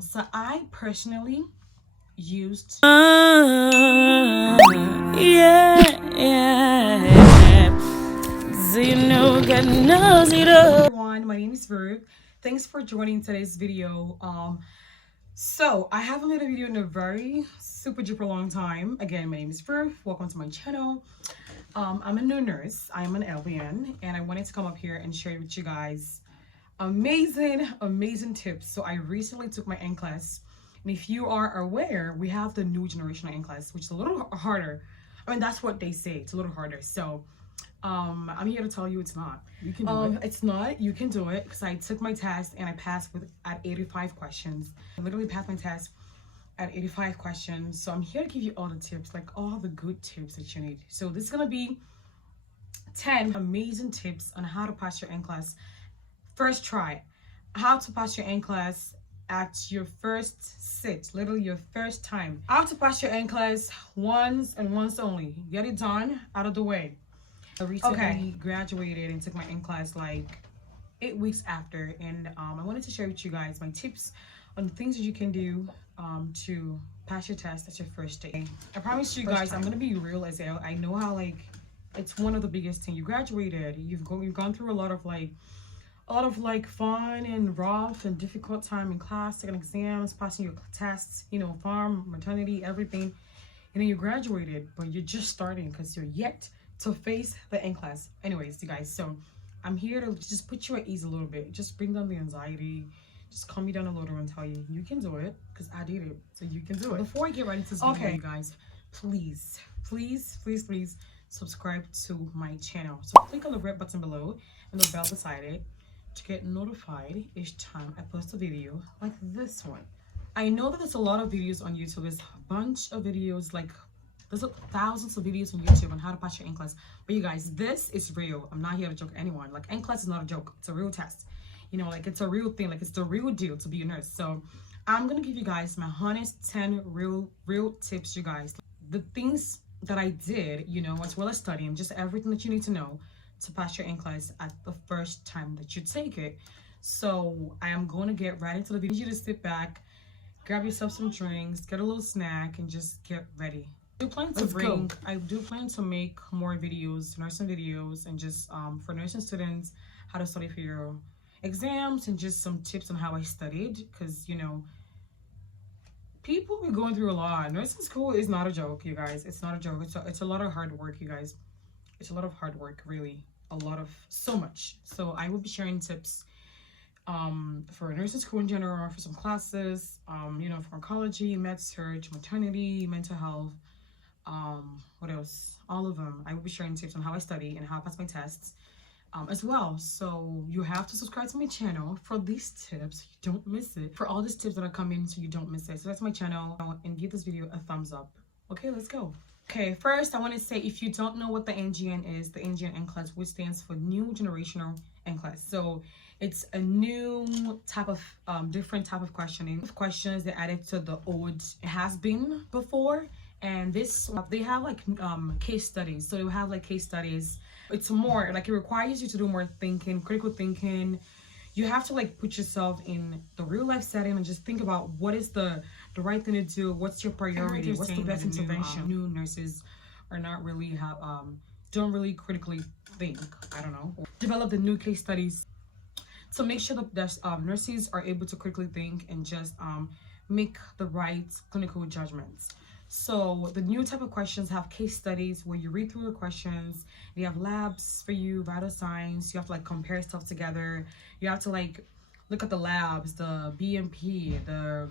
So I personally used everyone, my name is Ruth. Thanks for joining today's video. So I haven't made a video in a very super duper long time. Again, my name is Ruth. Welcome to my channel. I'm a new nurse. I'm an LPN, and I wanted to come up here and share with you guys amazing tips. So I recently took my NCLEX, and if you are aware, we have the new generation of NCLEX, which is a little harder. I mean, that's what they say. It's a little harder. So I'm here to tell you it's not. You can do it. It's not. You can do it, because I took my test and I passed at 85 questions. I literally passed my test at 85 questions. So I'm here to give you all the tips, like all the good tips that you need. So this is gonna be 10 amazing tips on how to pass your NCLEX first try. How to pass your NCLEX at your first sit, literally your first time. How to pass your NCLEX once and once only. Get it done, out of the way. I recently graduated and took my NCLEX like 8 weeks after, and I wanted to share with you guys my tips on things that you can do to pass your test at your first day. I promise you guys, I'm gonna be real as hell. I know how like it's one of the biggest things. You graduated, you've gone through a lot of fun and rough and difficult time in class, taking exams, passing your tests, you know, farm, maternity, everything, and then you graduated, but you're just starting because you're yet to face the NCLEX. Anyways, you guys, so I'm here to just put you at ease a little bit, just bring down the anxiety, just calm you down a little and tell you can do it, because I did it, so you can do it. Before I get right into this video, you guys, please subscribe to my channel. So click on the red button below and the bell beside it to get notified each time I post a video like this one. I know that there's a lot of videos on YouTube. There's a bunch of videos, like there's thousands of videos on YouTube on how to pass your NCLEX. But you guys, this is real. I'm not here to joke anyone. Like, NCLEX is not a joke. It's a real test. You know, like, it's a real thing. Like, it's the real deal to be a nurse. So I'm gonna give you guys my honest 10 real tips, you guys. The things that I did, you know, as well as studying, just everything that you need to know to pass your NCLEX at the first time that you take it. So I am going to get right into the video. I need you to sit back, grab yourself some drinks, get a little snack, and just get ready. I do plan to make more videos, nursing videos, and just for nursing students, how to study for your exams, and just some tips on how I studied, because, you know, people be going through a lot. Nursing school is not a joke, you guys. It's not a joke. It's a lot of hard work, you guys. It's a lot of hard work, really. So much. So I will be sharing tips for nursing school in general, for some classes, you know, for oncology, med-surg, maternity, mental health, what else? All of them. I will be sharing tips on how I study and how I pass my tests as well. So you have to subscribe to my channel for these tips so you don't miss it. For all these tips that are coming so you don't miss it. So that's my channel, and give this video a thumbs up. Okay, let's go. Okay, first I want to say, if you don't know what the NGN is, the NGN NCLEX, which stands for New Generational NCLEX. So it's a new type of different type of questioning. Questions that added to the old it has been before, and this they have like case studies. So they have like case studies. It's more like, it requires you to do more thinking, critical thinking. You have to like put yourself in the real life setting and just think about what is the right thing to do. What's your priority? What's the best intervention? New nurses are not really don't really critically think. I don't know. Develop the new case studies to make sure that nurses are able to critically think and just make the right clinical judgments. So the new type of questions have case studies where you read through the questions. They have labs for you, vital signs. You have to like compare stuff together. You have to like look at the labs, the BMP, the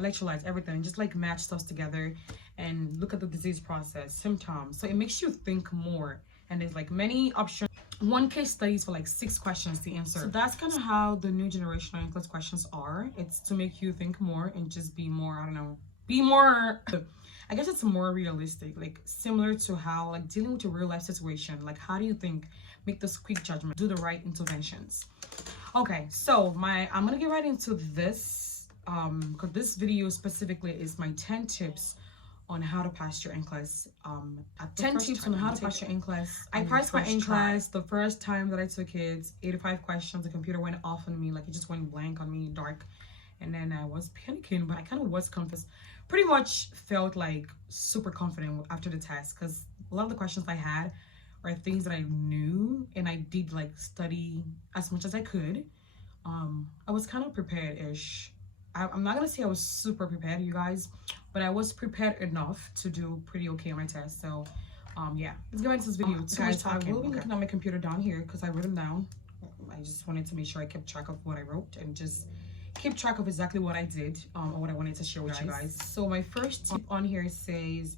electrolytes, everything, just like match stuff together and look at the disease process, symptoms. So it makes you think more, and there's like many options. One case study is for like 6 questions to answer. So that's kind of how the new generational NCLEX questions are. It's to make you think more and just be more, I don't know, be more I guess it's more realistic, like similar to how like dealing with a real life situation. Like, how do you think, make this quick judgment, do the right interventions. Okay, so I'm gonna get right into this because this video specifically is my 10 tips on how to pass your NCLEX. 10 tips on how to pass your NCLEX. I passed my NCLEX the first time that I took it. 85 questions. The computer went off on me, like it just went blank on me, dark. and then I was panicking, but I kind of was confident. Pretty much felt like super confident after the test, because a lot of the questions I had are things that I knew, and I did like study as much as I could. I was kind of prepared-ish. I'm not gonna say I was super prepared, you guys, but I was prepared enough to do pretty okay on my test. So yeah, let's get into this video. Guys, I will be looking at my computer down here because I wrote them down. I just wanted to make sure I kept track of what I wrote and just keep track of exactly what I did or what I wanted to share with you guys. So my first tip on here says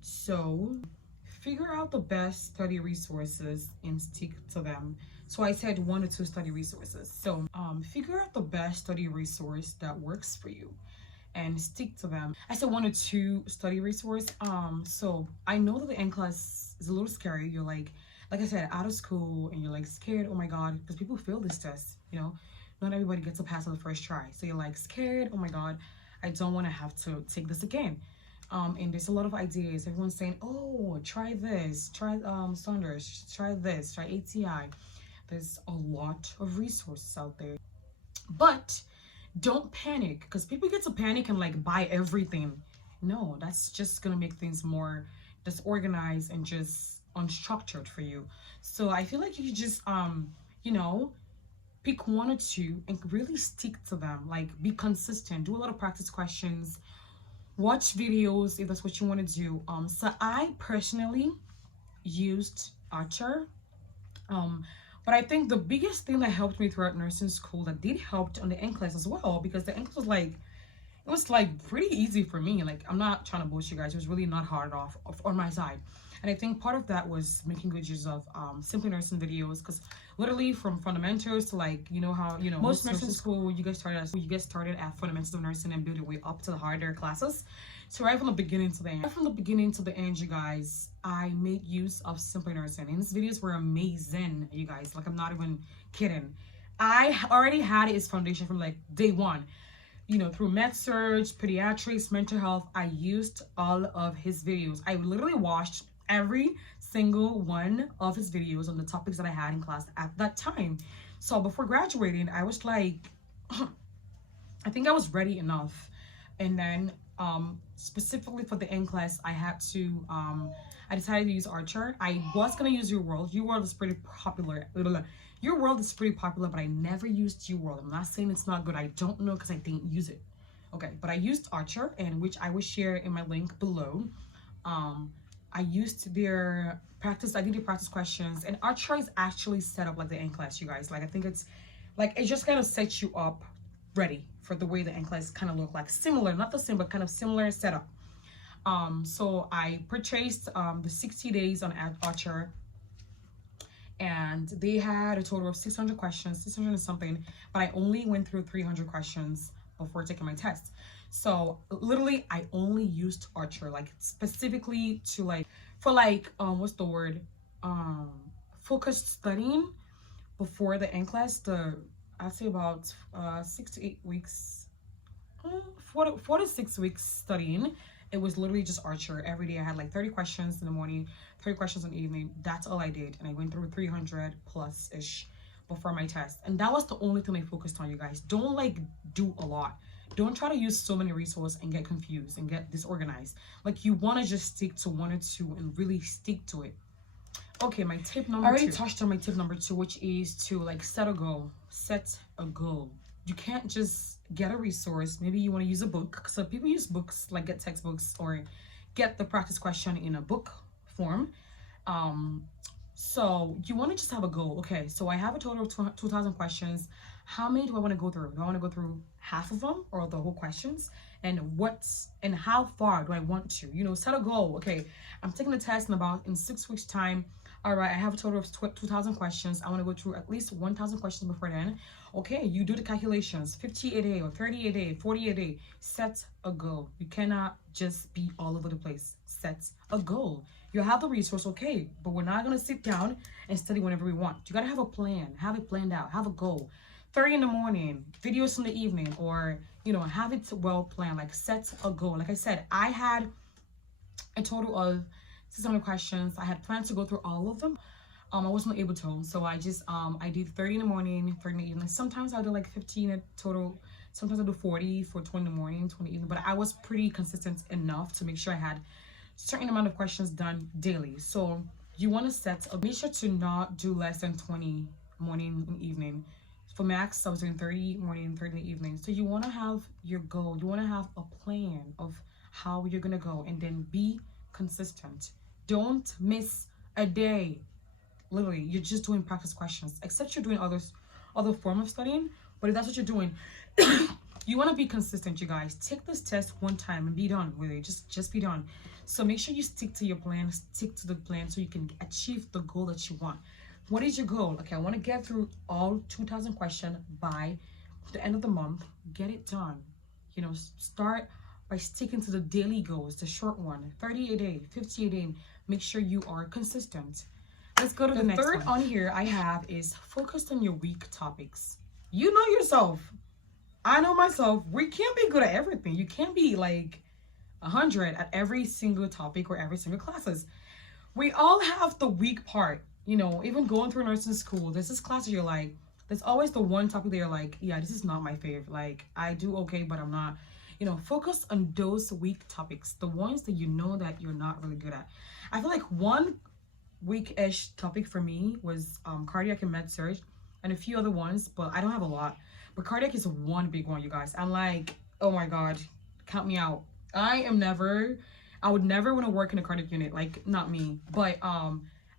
so figure out the best study resources and stick to them. So I said 1 to 2 study resources. So figure out the best study resource that works for you and stick to them. I said 1 or 2 study resource. So I know that the NCLEX is a little scary. You're like I said, out of school, and you're like scared, oh my god, because people fail this test, you know, not everybody gets a pass on the first try. So you're like scared, oh my god, I don't want to have to take this again. And there's a lot of ideas. Everyone's saying, oh, try this, try Saunders, try this, try ATI. There's a lot of resources out there, but don't panic, because people get to panic and like buy everything. No, that's just gonna make things more disorganized and just unstructured for you. So I feel like you just you know, pick 1 or 2 and really stick to them. Like, be consistent, do a lot of practice questions, watch videos if that's what you want to do. So I personally used Archer, but I think the biggest thing that helped me throughout nursing school, that did help on the NCLEX as well, because the NCLEX was like pretty easy for me. Like, I'm not trying to bullshit you guys, it was really not hard off on my side. And I think part of that was making good use of Simply Nursing videos, because literally from fundamentals to, like, you know how, you know, most nursing school, you get started at fundamentals of nursing and build your way up to the harder classes. So right from the beginning to the end, you guys, I make use of Simply Nursing, and his videos were amazing, you guys. Like, I'm not even kidding. I already had his foundation from like day 1. You know, through Med-Surg, pediatrics, mental health, I used all of his videos. I literally watched every single one of his videos on the topics that I had in class at that time. So before graduating, I was like, I think I was ready enough. And then specifically for the NCLEX, I had to, I decided to use Archer. I was gonna use UWorld. UWorld is pretty popular. UWorld is pretty popular, but I never used UWorld. I'm not saying it's not good. I don't know because I didn't use it. Okay, but I used Archer, and which I will share in my link below. I used their practice. I did the practice questions, and Archer is actually set up like the NCLEX, you guys. Like, I think it's like, it just kind of sets you up ready for the way the NCLEX kind of look like. Similar, not the same, but kind of similar setup. So I purchased the 60 days on Archer, and they had a total of 600 questions, 600 and something, but I only went through 300 questions before taking my test. So literally I only used Archer, like, specifically to like, for like what's the word, focused studying before the NCLEX. I'd say about 6 to 8 weeks, 4 to 6 weeks studying. It was literally just Archer. Every day I had like 30 questions in the morning, 30 questions in the evening. That's all I did, and I went through 300 plus ish before my test, and that was the only thing I focused on, you guys. Don't like do a lot. Don't try to use so many resources and get confused and get disorganized. Like, you want to just stick to 1 or 2 and really stick to it. Okay, my tip number 2. I already touched on my tip number 2, which is to like set a goal. Set a goal. You can't just get a resource. Maybe you want to use a book. So people use books, like get textbooks or get the practice question in a book form. So you want to just have a goal. Okay, so I have a total of 2,000 questions. How many do I want to go through? Do I want to go through half of them or the whole questions? And how far do I want to? You know, set a goal. Okay, I'm taking the test in 6 weeks time. All right, I have a total of 2,000 questions. I want to go through at least 1,000 questions before then. Okay, you do the calculations, 50 a day or 30 a day, 40 a day. Set a goal. You cannot just be all over the place. Set a goal. You have the resource, okay, but we're not going to sit down and study whenever we want. You got to have a plan, have it planned out, have a goal. 30 in the morning, videos in the evening, or, you know, have it well planned. Like, set a goal. Like I said, I had a total of 600 questions. I had planned to go through all of them. I wasn't able to, so I just I did 30 in the morning, 30 in the evening. Sometimes I do like 15 in total. Sometimes I do 40 for 20 in the morning, 20 in the evening. But I was pretty consistent enough to make sure I had certain amount of questions done daily. So you want to make sure to not do less than 20 morning and evening. For max, I was doing 30 morning, 30 in the evening. So you want to have your goal. You want to have a plan of how you're gonna go, and then be consistent. Don't miss a day. Literally, you're just doing practice questions, except you're doing other form of studying. But if that's what you're doing, you want to be consistent, you guys. Take this test one time and be done. Really, just be done. So make sure you stick to your plan, stick to the plan, so you can achieve the goal that you want. What is your goal? Okay, I want to get through all 2,000 questions by the end of the month. Get it done. You know, start by sticking to the daily goals, the short one, 30 a day, 50 a day. Make sure you are consistent. Let's go to the next one. The third on here I have is focus on your weak topics. You know yourself. I know myself. We can't be good at everything. You can't be like 100 at every single topic or every single classes. We all have the weak part. You know, even going through nursing school, there's this class that you're like, there's always the one topic that you're like, yeah, this is not my favorite. Like, I do okay, but I'm not. You know, focus on those weak topics, the ones that you know that you're not really good at. I feel like one weak-ish topic for me was cardiac and med-surg, and a few other ones, but I don't have a lot. But cardiac is one big one, you guys. I'm like, oh my god, count me out. I would never want to work in a cardiac unit, like, not me. But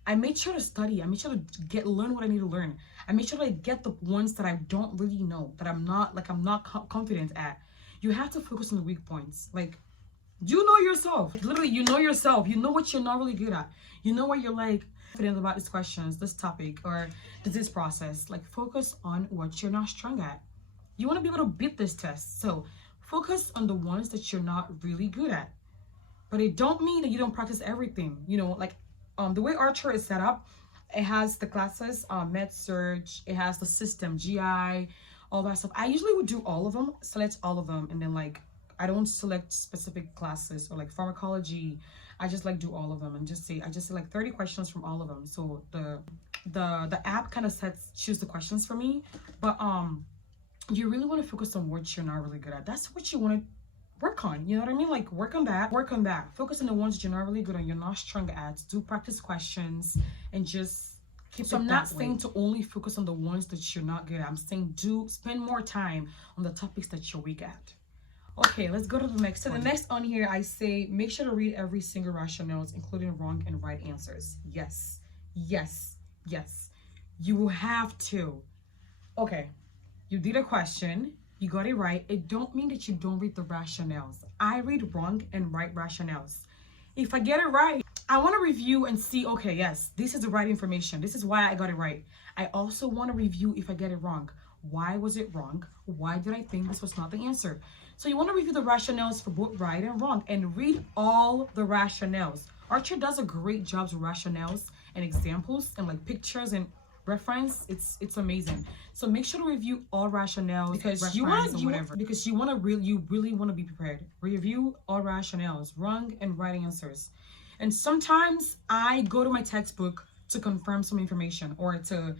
I made sure to study. I made sure to learn what I need to learn. I made sure to get the ones that I don't really know, that I'm not confident at. You have to focus on the weak points. Like, you know yourself. Literally, you know yourself. You know what you're not really good at. You know what you're like confident about these questions, this topic, or this process. Like, focus on what you're not strong at. You want to be able to beat this test. So focus on the ones that you're not really good at. But it don't mean that you don't practice everything. You know, like the way our chart is set up, it has the classes, Med-Surg, it has the system, GI, all that stuff. I usually would do all of them, select all of them, and then like I don't select specific classes or like pharmacology. I just like do all of them and just say like 30 questions from all of them. So the app kind of choose the questions for me, but you really want to focus on what you're not really good at. That's what you want to work on. You know what I mean? Like, work on that. Focus on the ones that you're not really good at, you're not strong at. Do practice questions and just keep it that way. So I'm not saying to only focus on the ones that you're not good at. I'm saying spend more time on the topics that you're weak at. Okay, let's go to the next one. So the next on here, I say make sure to read every single rationales, including wrong and right answers. Yes, yes, yes. You have to. Okay, you did a question, you got it right. It don't mean that you don't read the rationales. I read wrong and right rationales. If I get it right, I want to review and see, okay, yes, this is the right information. This is why I got it right. I also want to review if I get it wrong. Why was it wrong? Why did I think this was not the answer? So you want to review the rationales for both right and wrong and read all the rationales. Archer does a great job with rationales and examples and like pictures and reference. It's amazing. So make sure to review all rationales because you really want to be prepared. Review all rationales, wrong and right answers. And sometimes I go to my textbook to confirm some information or to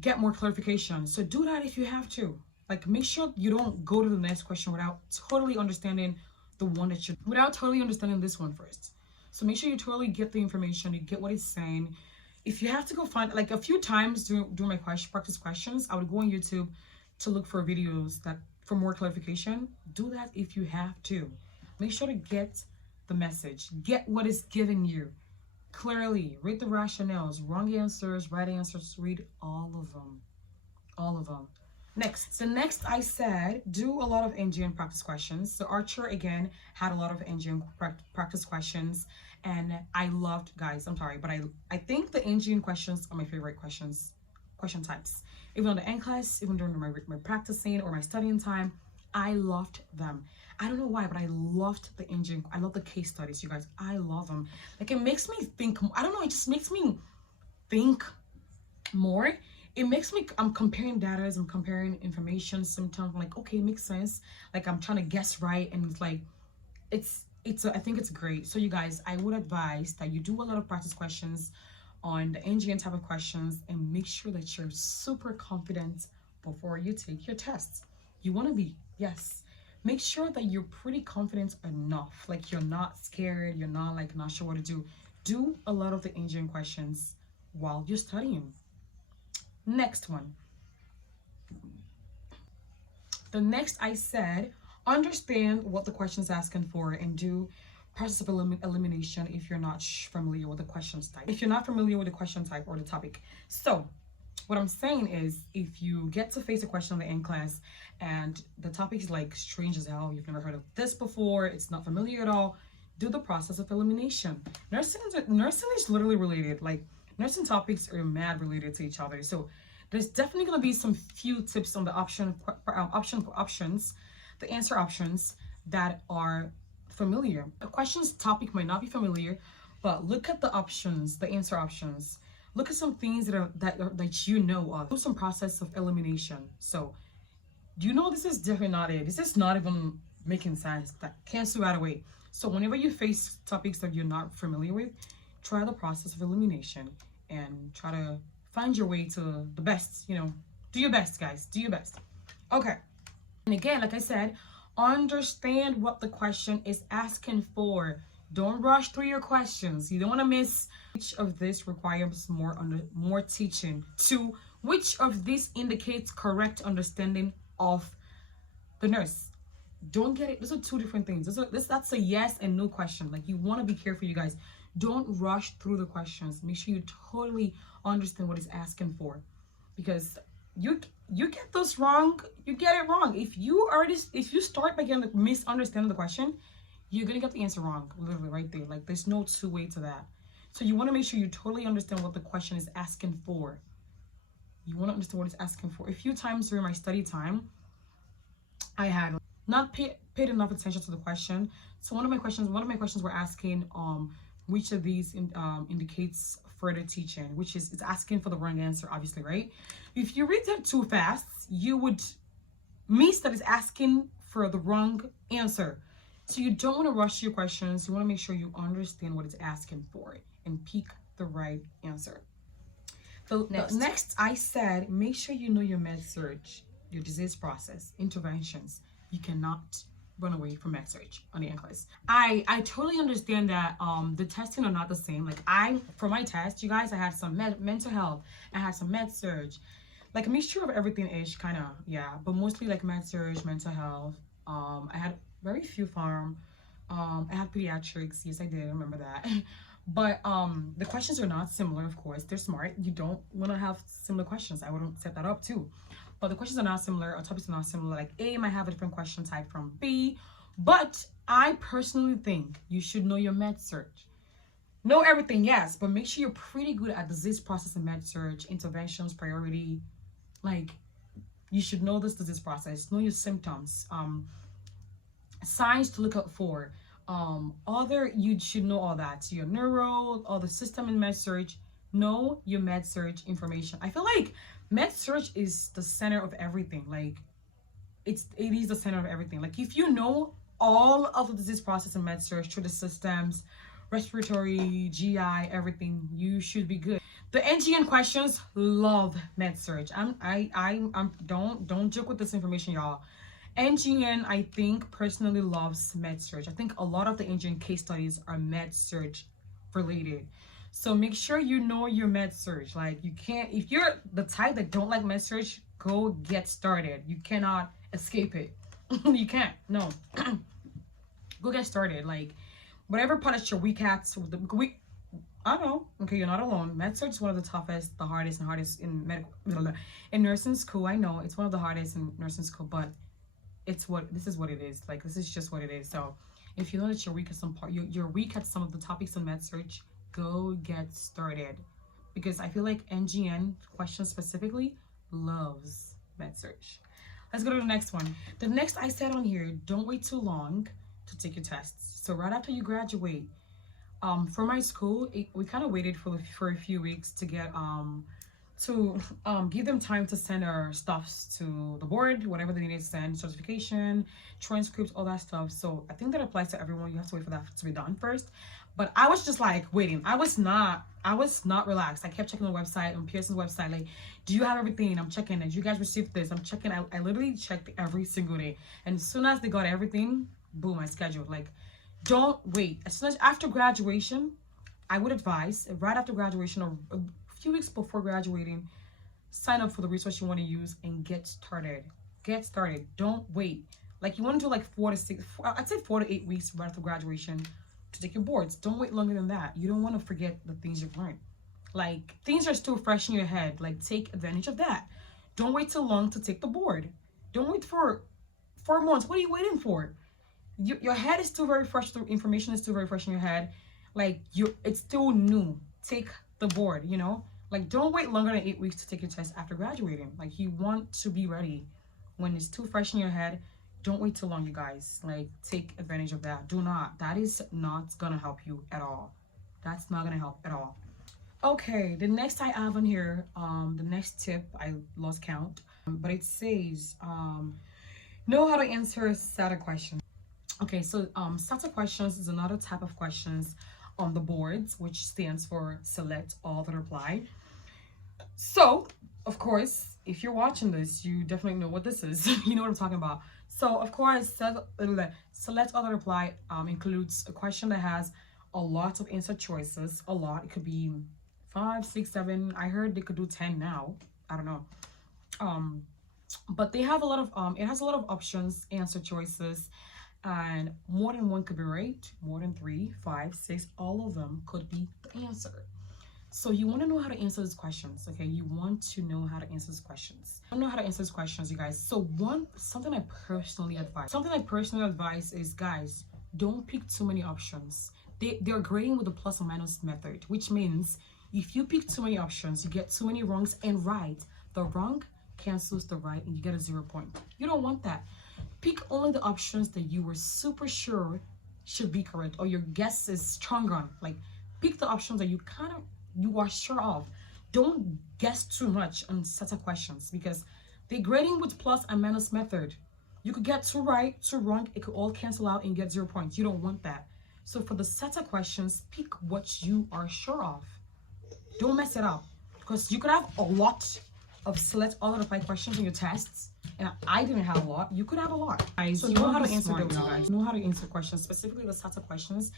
get more clarification. So do that if you have to. Like, make sure you don't go to the next question without totally understanding this one first. So make sure you totally get the information, you get what it's saying. If you have to go find, like, a few times during my practice questions, I would go on YouTube to look for videos for more clarification. Do that if you have to. Make sure to get the message, get what is given you clearly. Read the rationales, wrong answers, right answers. Read all of them. Next, I said do a lot of NGN practice questions. So Archer again had a lot of NGN practice questions, and I loved, guys, I'm sorry, but I think the NGN questions are my favorite question types. Even on the NCLEX, even during my practicing or my studying time, I loved them. I don't know why, but I loved the NGN. I love the case studies, you guys. I love them. Like, it makes me think. I don't know. It just makes me think more. It makes me. I'm comparing data. I'm comparing information. Sometimes I'm like, okay, it makes sense. Like, I'm trying to guess right, and it's like, I think it's great. So you guys, I would advise that you do a lot of practice questions, on the NGN type of questions, and make sure that you're super confident before you take your tests. You want to be, yes. Make sure that you're pretty confident enough. Like you're not scared, you're not like not sure what to do. Do a lot of the NGN questions while you're studying. Next one. The next I said, understand what the question is asking for and do process of elimination if you're not familiar with the questions type. If you're not familiar with the question type or the topic. So what I'm saying is, if you get to face a question in the NCLEX and the topic is like strange as hell, you've never heard of this before, it's not familiar at all, do the process of elimination. Nursing is literally related. Like nursing topics are mad related to each other. So there's definitely going to be some few tips on the options, the answer options that are familiar. The question's topic might not be familiar, but look at the options, the answer options. Look at some things that you know of. Do some process of elimination. So, you know this is definitely not it. This is not even making sense. That cancel right away. So whenever you face topics that you're not familiar with, try the process of elimination and try to find your way to the best, you know. Do your best, guys. Do your best. Okay. And again, like I said, understand what the question is asking for. Don't rush through your questions. You don't want to miss which of this requires more teaching. 2, which of this indicates correct understanding of the nurse. Don't get it. Those are 2 different things. That's a yes and no question. Like you want to be careful, you guys. Don't rush through the questions. Make sure you totally understand what it's asking for, because you get those wrong, you get it wrong. If you start by getting misunderstanding the question, you're gonna get the answer wrong, literally right there. Like there's no 2-way to that. So you want to make sure you totally understand what the question is asking for. You want to understand what it's asking for. A few times during my study time, I had not paid enough attention to the question. So one of my questions were asking which of these indicates further teaching, which is it's asking for the wrong answer, obviously, right? If you read that too fast, you would miss that it's asking for the wrong answer. So you don't want to rush your questions. You want to make sure you understand what it's asking for and pick the right answer. Next, I said, make sure you know your Med-Surg, your disease process, interventions. You cannot run away from Med-Surg on the NCLEX. I totally understand that the testing are not the same. Like for my test, you guys, I had some mental health, I had some Med-Surg, like a mixture of everything-ish, kind of, yeah, but mostly like Med-Surg, mental health. I had very few pharm. I had pediatrics. Yes, I did remember that. But the questions are not similar, of course. They're smart. You don't want to have similar questions. I wouldn't set that up too. But the questions are not similar, or topics are not similar. Like A might have a different question type from B. But I personally think you should know your Med-Surg. Know everything, yes, but make sure you're pretty good at disease process and Med-Surg, interventions, priority. Like, you should know this disease process, know your symptoms, signs to look out for. You should know all that. So your neuro, all the system in Med-Surg, know your Med-Surg information. I feel like Med-Surg is the center of everything. Like it is the center of everything. Like if you know all of the disease process in Med-Surg through the systems, respiratory, GI, everything, you should be good. The NGN questions love Med-Surg. Don't joke with this information, y'all. NGN, I think, personally loves Med-Surg. I think a lot of the NGN case studies are Med-Surg related. So make sure you know your Med-Surg. Like you can't, if you're the type that don't like Med-Surg, go get started. You cannot escape it. You can't, no. Go get started. Like whatever part that you're weak at, I don't know. Okay, you're not alone. Med-Surg is one of the toughest, the hardest in nursing school. I know it's one of the hardest in nursing school, but this is what it is. Like this is just what it is. So if you know that you're weak at some part, you're weak at some of the topics in Med-Surg, go get started, because I feel like NGN questions specifically loves Med-Surg. Let's go to the next one. The next I said on here, don't wait too long to take your tests. So right after you graduate, for my school, we kind of waited for a few weeks to get give them time to send our stuffs to the board, whatever they need to send, certification, transcripts, all that stuff. So I think that applies to everyone. You have to wait for that to be done first. But I was just like waiting. I was not relaxed. I kept checking the website, on Pearson's website, like, do you have everything? I'm checking. Did you guys receive this? I'm checking. I literally checked every single day. And as soon as they got everything, boom, I scheduled. Like, don't wait. As soon as after graduation, I would advise right after graduation or a few weeks before graduating, sign up for the resource you want to use and get started. Get started. Don't wait. Like, you want to do like 4 to 8 weeks right after graduation to take your boards. Don't wait longer than that. You don't want to forget the things you've learned. Like, things are still fresh in your head. Like, take advantage of that. Don't wait too long to take the board. Don't wait for 4 months. What are you waiting for? Your head is still very fresh. The information is still very fresh in your head. Like, it's still new. Take the board, you know? Like, don't wait longer than 8 weeks to take your test after graduating. Like, you want to be ready when it's too fresh in your head. Don't wait too long, you guys. Like, take advantage of that. Do not. That is not gonna help you at all. That's not gonna help at all. Okay, the next I have on here, the next tip, I lost count, but it says, know how to answer SATA questions. Okay, so SATA questions is another type of questions on the boards, which stands for select all that apply. So, of course, if you're watching this, you definitely know what this is. You know what I'm talking about. So, of course, select all that apply includes a question that has a lot of answer choices. A lot. It could be 5, 6, 7. I heard they could do 10 now. I don't know. But they have a lot of it has a lot of options, answer choices, and more than one could be right. More than 3, 5, 6, all of them could be the answer. So you want to know how to answer these questions, okay? You want to know how to answer these questions. I don't know how to answer these questions, you guys. So something I personally advise is, guys, don't pick too many options. They're grading with the plus or minus method, which means if you pick too many options, you get too many wrongs and right. The wrong cancels the right and you get a 0 point. You don't want that. Pick only the options that you were super sure should be correct or your guess is strong on. Like, pick the options that you are sure of. Don't guess too much on SATA questions because they're grading with plus and minus method. You could get 2 right, 2 wrong. It could all cancel out and get 0 points. You don't want that. So for the SATA questions, pick what you are sure of. Don't mess it up because you could have a lot of select all that apply questions in your tests, and I didn't have a lot. You could have a lot. So you know how to answer those, guys. Know how to answer questions, specifically the SATA questions.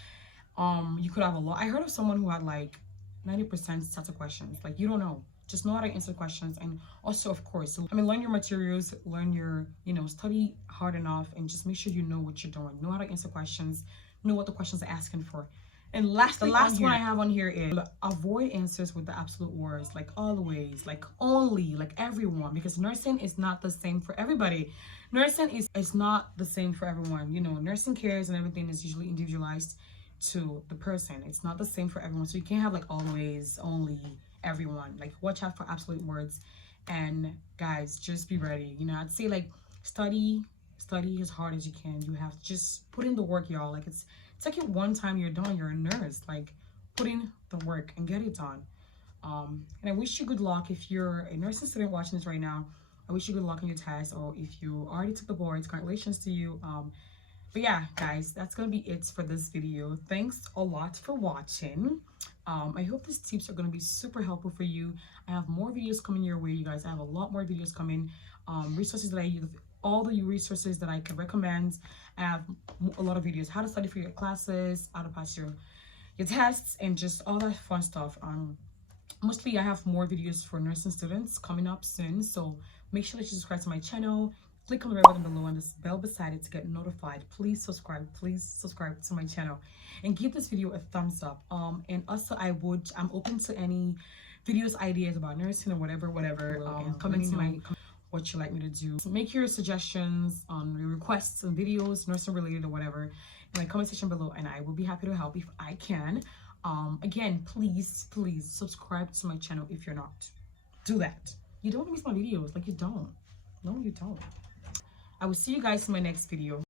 You could have a lot. I heard of someone who had like 90% SATA questions. Like, you don't know. Just know how to answer questions. And also, of course, learn your materials, learn your, study hard enough, and just make sure you know what you're doing. Know how to answer questions, know what the questions are asking for. And the last one I have on here is avoid answers with the absolute words, like always, like only, like everyone, because nursing is not the same for everybody. Nursing is not the same for everyone. Nursing cares and everything is usually individualized to the person. It's not the same for everyone. So you can't have like always, only, everyone. Like, watch out for absolute words. And guys, just be ready. I'd say like study as hard as you can. You have to just put in the work, y'all. Like, it's like it one time you're done, you're a nurse. Like, put in the work and get it done. And I wish you good luck. If you're a nursing student watching this right now, I wish you good luck on your test. Or if you already took the boards, congratulations to you. But yeah, guys, that's gonna be it for this video. Thanks a lot for watching. I hope these tips are gonna be super helpful for you. I have more videos coming your way, you guys. I have a lot more videos coming. Resources that I use, all the resources that I can recommend. I have a lot of videos, how to study for your classes, how to pass your tests, and just all that fun stuff. Mostly I have more videos for nursing students coming up soon, so make sure that you subscribe to my channel. Click on the red button below and this bell beside it to get notified. Please subscribe to my channel and give this video a thumbs up. And also I'm open to any videos, ideas about nursing or whatever. Comment to what you like me to do. So make your suggestions on your requests and videos, nursing related or whatever, in my comment section below, and I will be happy to help if I can. Again, please subscribe to my channel if you're not. Do that. You don't miss my videos. Like, you don't. No, you don't. I will see you guys in my next video.